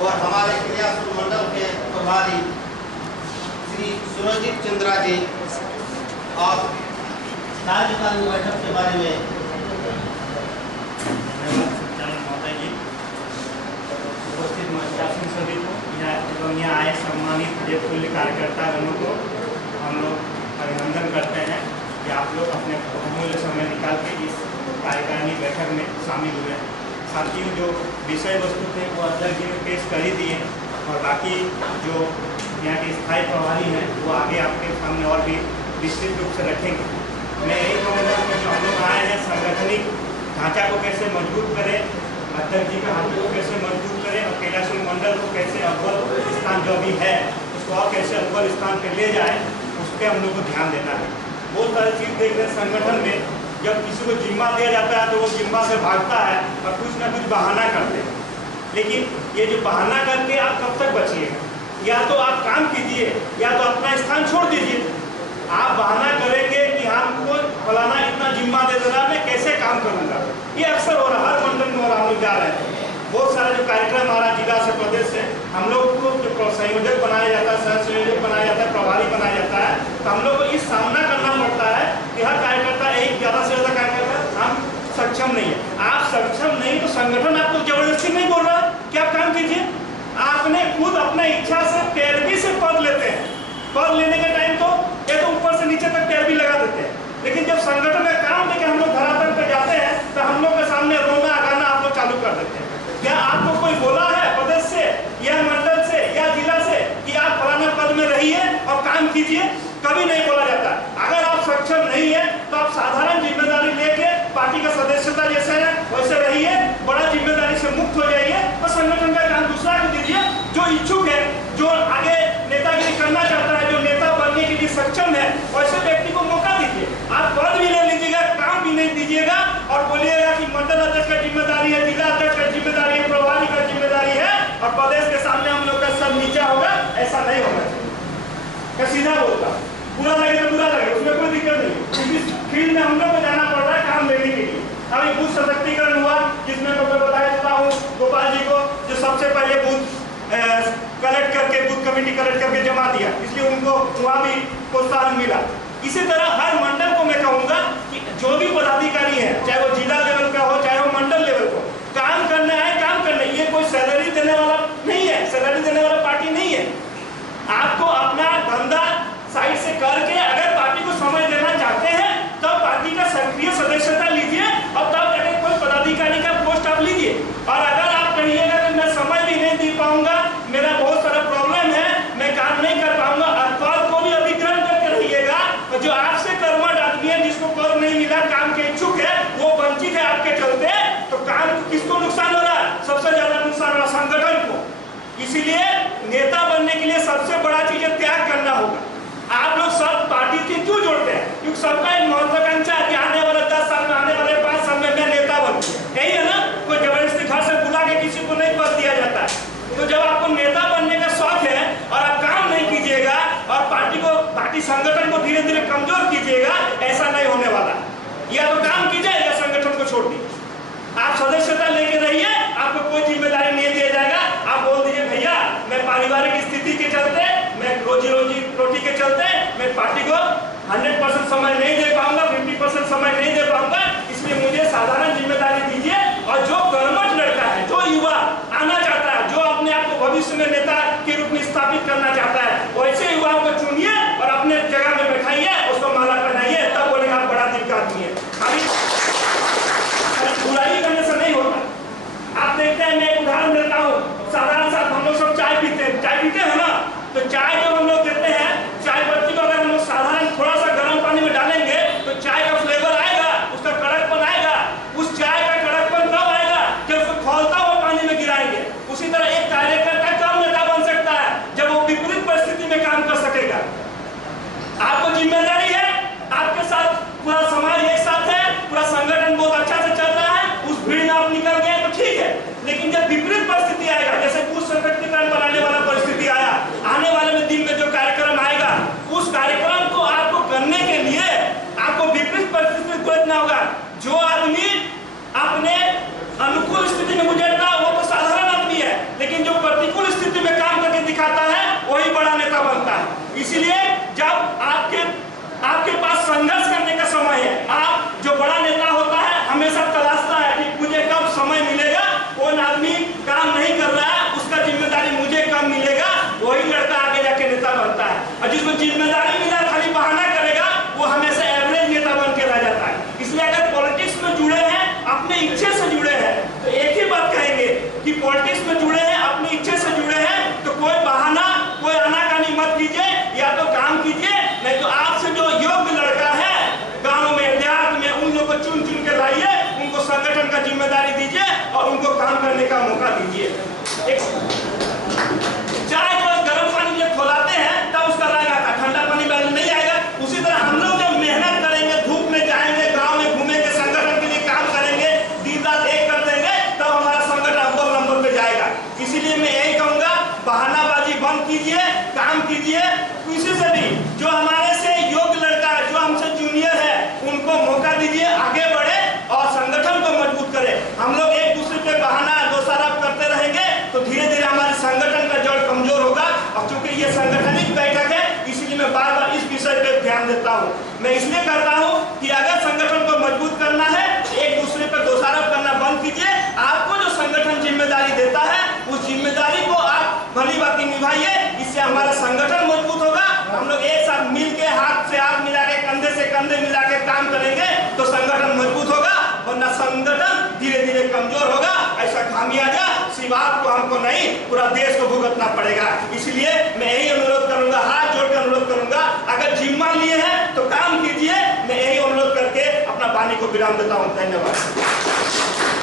और हमारे क्रियाशील मंडल के प्रभारी श्री सुरजीत चंद्रा जी और कार्यकारिणी बैठक के बारे में। महोदय जी, उपस्थित शासन सभी को एवं यहाँ आए सम्मानित देवतुल्य कार्यकर्तागणों को हम लोग अभिनंदन करते हैं कि आप लोग अपने बहुमूल्य समय निकाल के इस कार्यकारिणी बैठक में शामिल हुए हैं। साथियों, जो विषय वस्तु थे वो अध्यक्ष जी ने पेश कर ही दिए और बाकी जो यहाँ के स्थायी प्रभारी हैं वो आगे आपके सामने और भी विस्तृत रूप से रखेंगे। मैं यही कहूँगा कि जो हम लोग आए हैं, सांगठनिक ढांचा को कैसे मजबूत करें, अध्यक्ष जी के हाथों को कैसे मजबूत करें और क्रियाशील मंडल को कैसे अव्वल स्थान जो अभी है उसको और कैसे अव्वल स्थान पर ले जाए, उस पर हम लोग को ध्यान देना है। बहुत सारी चीज़ देख रहे हैं संगठन में, जब किसी को जिम्मा दिया जाता है तो वो जिम्मा से भागता है और कुछ ना कुछ बहाना करते हैं। लेकिन ये जो बहाना करके आप कब तक बचिएगा? या तो आप काम कीजिए या तो अपना स्थान छोड़ दीजिए। आप बहाना करेंगे कि हमको फलाना इतना जिम्मा दे दे रहा, मैं कैसे काम करूंगा, ये अक्सर हो रहा है, हर मंडल में हो रहा। हम लोग जा रहे हैं, बहुत सारे जो कार्यक्रम हमारा जिला से प्रदेश से हम लोग को जो संयोजक बनाया जाता है, सह संयोजक बनाया जाता है, प्रभारी बनाया जाता है, तो हम लोग को इस सामना करना पड़ता है कि हर कार्यकर्ता एक ज़्यादा से ज़्यादा कार्यकर्ता हम सक्षम नहीं है। आप सक्षम नहीं तो संगठन आपको जबरदस्ती नहीं बोल रहा कि आप काम कीजिए। आपने खुद अपने इच्छा से पैरवी से पद लेते हैं। पद लेने के टाइम तो ये तो ऊपर से नीचे तक पैरवी लगा देते हैं, लेकिन जब संगठन में काम लेके हम लोग धरातल पे जाते हैं तो हम लोग के सामने रोना गाना आप लोग चालू कर देते हैं। क्या आपको कोई बोला है प्रदेश से या मंडल से या जिला से कि आप फलाना पद में रहिए और काम कीजिए? कभी नहीं बोला जाता। अगर आप सक्षम नहीं है तो आप साधारण जिम्मेदारी लेके पार्टी का सदस्यता जैसे है वैसे रहिए, बड़ा जिम्मेदारी से मुक्त हो जाइए और संगठन का काम दूसरा को दीजिए। जो इच्छुक है, जो आगे नेतागिरी करना चाहता है, जो नेता बनने के लिए सक्षम है, वैसे व्यक्ति को मौका दीजिए। आप पद भी ले लीजिएगा, काम भी नहीं दीजिएगा और बोलिएगा कि मंडल अध्यक्ष का जिम्मेदारी है, जिला अध्यक्ष का जिम्मेदारी है, प्रभारी का जिम्मेदारी है और प्रदेश के सामने हम लोग का सब नीचा होगा। ऐसा नहीं होना चाहिए। मैं सीधा बोलता, बुरा लगे तो बुरा लगे, उसमें कोई दिक्कत नहीं। इस फील्ड में हम लोग को जाना पड़ रहा है काम लेने के लिए। अभी बूथ सशक्तिकरण हुआ जिसमें मैं बताया देता हूँ गोपाल जी को, जो सबसे पहले बूथ कलेक्ट करके, बूथ कमेटी कलेक्ट करके जमा दिया, इसलिए उनको वहाँ भी प्रोत्साहन मिला। इसी तरह हर मंडल को मैं कहूँगा कि जो भी पदाधिकारी है, चाहे वो जिला लेवल का हो चाहे वो मंडल लेवल को, काम करना है, काम करना है। ये कोई सैलरी देने वाला नहीं है, सैलरी देने वाला पार्टी नहीं है। आपको अपना धंधा साइड से करके अगर पार्टी को समय देना चाहते हैं तब तो पार्टी का सक्रिय सदस्यता लीजिए और तब जाकर कोई पदाधिकारी का पोस्ट आप लीजिए। और अगर आप कहिएगा कि मैं समय भी नहीं दे पाऊंगा, मेरा बहुत सारा प्रॉब्लम है, मैं काम नहीं कर पाऊंगा, अर्थात को भी अधिग्रहण करके रहिएगा। और जो आपसे कर्मठ आदमी है, जिसको पद नहीं मिला, काम के इच्छुक है, वो वंचित है आपके चलते, तो काम किसको नुकसान हो रहा है? सबसे ज्यादा नुकसान हो रहा है संगठन को। इसीलिए नेता बनने के लिए सबसे बड़ा चीज है त्याग करना होगा। आप लोग सब पार्टी से क्यों जोड़ते हैं? क्योंकि सबका एक महत्वाकांक्षा है कि आने वाले 10 साल में, आने वाले 5 साल में मैं नेता बनूं। यही है ना? कोई जबरदस्ती घर से बुला के किसी को नहीं पद दिया जाता है। तो जब आपको नेता बनने का शौक है और आप काम नहीं कीजिएगा और पार्टी संगठन को धीरे धीरे कमजोर कीजिएगा, ऐसा नहीं होने वाला। या तो काम कीजिए या संगठन को छोड़ दीजिए। आप सदस्यता लेके रहिए, आपको कोई जिम्मेदारी नहीं दिया जाएगा। आप बोल दीजिए भैया मैं पारिवारिक स्थिति के चलते, मैं रोटी के चलते मैं पार्टी को 100% समय नहीं दे पाऊंगा, 50% समय नहीं दे पाऊंगा, इसलिए मुझे साधारण जिम्मेदारी दीजिए। और जो कर्मठ लड़का है, जो युवा आना चाहता है, जो अपने आप को भविष्य में नेता के रूप में स्थापित करना चाहता है, वैसे युवाओं को चुनिए और अपने जगह में बैठाइए, उसको माला पहनाइए, तब बोलेगा आप बड़ा दिल का आदमी है। बुराई करने से नहीं होता। आप देखते हैं, मैं एक उदाहरण देता हूँ। साधारण सा हम लोग सब चाय पीते हैं ना, तो चाय जब हम लोग देते हैं, चाय पत्ती को अगर हम लोग साधारण थोड़ा सा गर्म पानी में डालेंगे तो चाय का फ्लेवर आएगा, उसका कड़कपन आएगा। उस चाय का कड़कपन कब आएगा? जब उसको खौलता हुआ पानी में गिराएंगे। उसी तरह एक कार्यकर्ता कब नेता बन सकता है? जब वो विपरीत परिस्थिति में काम कर सकेगा। आपको जिम्मेदारी है, आपके साथ पूरा समाज एक साथ है, पूरा संगठन बहुत अच्छा से चल रहा है, उस भीड़ में आप निकल गए तो ठीक है। लेकिन जब विपरीत परिस्थिति आएगा, जैसे बूथ सशक्तिकरण बनाने वाला परिस्थिति आया, आने वाले में दिन में जो कार्यक्रम आएगा, उस कार्यक्रम को आपको करने के लिए आपको विपरीत परिस्थिति को इतना होगा। जो आदमी अपने अनुकूल स्थिति में गुजरता है वो तो साधारण आदमी है, इसलिए जब आपके पास संघर्ष करने का समय है, आप जो बड़ा नेता होता है हमेशा तलाशता है कि मुझे कब समय मिलेगा, कौन आदमी काम नहीं कर रहा है उसका जिम्मेदारी मुझे कब मिलेगा, वही लड़का आगे जाके नेता बनता है। और जिसको जिम्मेदारी मिला खाली बहाना करेगा वो हमेशा एवरेज नेता बन के रह जाता है। इसलिए अगर पॉलिटिक्स में जुड़े हैं, अपने इच्छे से जुड़े हैं, तो एक ही बात कहेंगे कि पॉलिटिक्स में जुड़े हैं, अपनी इच्छे से जुड़े हैं, तो कोई बहाना, कोई आनाकानी मत कीजिए, या तो काम कीजिए, नहीं तो आपसे जो योग्य लड़का है गांव में, देहात में, उन लोगों को चुन चुन के लाइए, उनको संगठन का जिम्मेदारी दीजिए और उनको काम करने का मौका दीजिए। चाय को गर्म पानी में खौलाते हैं तब उसका रंग आता, ठंडा पानी में नहीं आएगा। उसी तरह हम लोग जब मेहनत करेंगे, धूप में जाएंगे, गांव में घूमेंगे, संगठन के लिए काम करेंगे, दिन रात एक कर देंगे, तब हमारा संगठन अव्वल नंबर पे जाएगा। इसीलिए मैं यही कहूंगा, बहानाबाजी बंद कीजिए, काम कीजिए। किसी से भी जो हमारे से योग्य लड़का है, जो हमसे जूनियर है, उनको मौका दीजिए, आगे बढ़े और संगठन को मजबूत करें। हम लोग एक दूसरे पे बहाना दोषारोप करते रहेंगे तो धीरे धीरे हमारे संगठन का जड़ कमजोर होगा। और चूंकि ये संगठनिक बैठक है, इसलिए मैं बार बार इस विषय पे ध्यान देता हूँ। मैं इसलिए करता हूँ कि अगर संगठन को मजबूत करना है, एक दूसरे पर दोषारोप करना बंद कीजिए। आपको जो संगठन जिम्मेदारी देता है, उस जिम्मेदारी को आप भली बात निभाइए, इससे हमारा संगठन मजबूत होगा। हम लोग एक साथ मिल के, हाथ से हाथ मिला के, कंधे से कंधे मिला के काम करेंगे तो संगठन मजबूत होगा, वरना संगठन धीरे धीरे कमजोर होगा। ऐसा खामियाजा सिर्फ आपको, हमको नहीं, पूरा देश को भुगतना पड़ेगा। इसलिए मैं यही अनुरोध करूंगा, हाथ जोड़कर अनुरोध करूंगा, अगर जिम्मा लिए हैं तो काम कीजिए। मैं यही अनुरोध करके अपना वाणी को विराम देता हूं। धन्यवाद।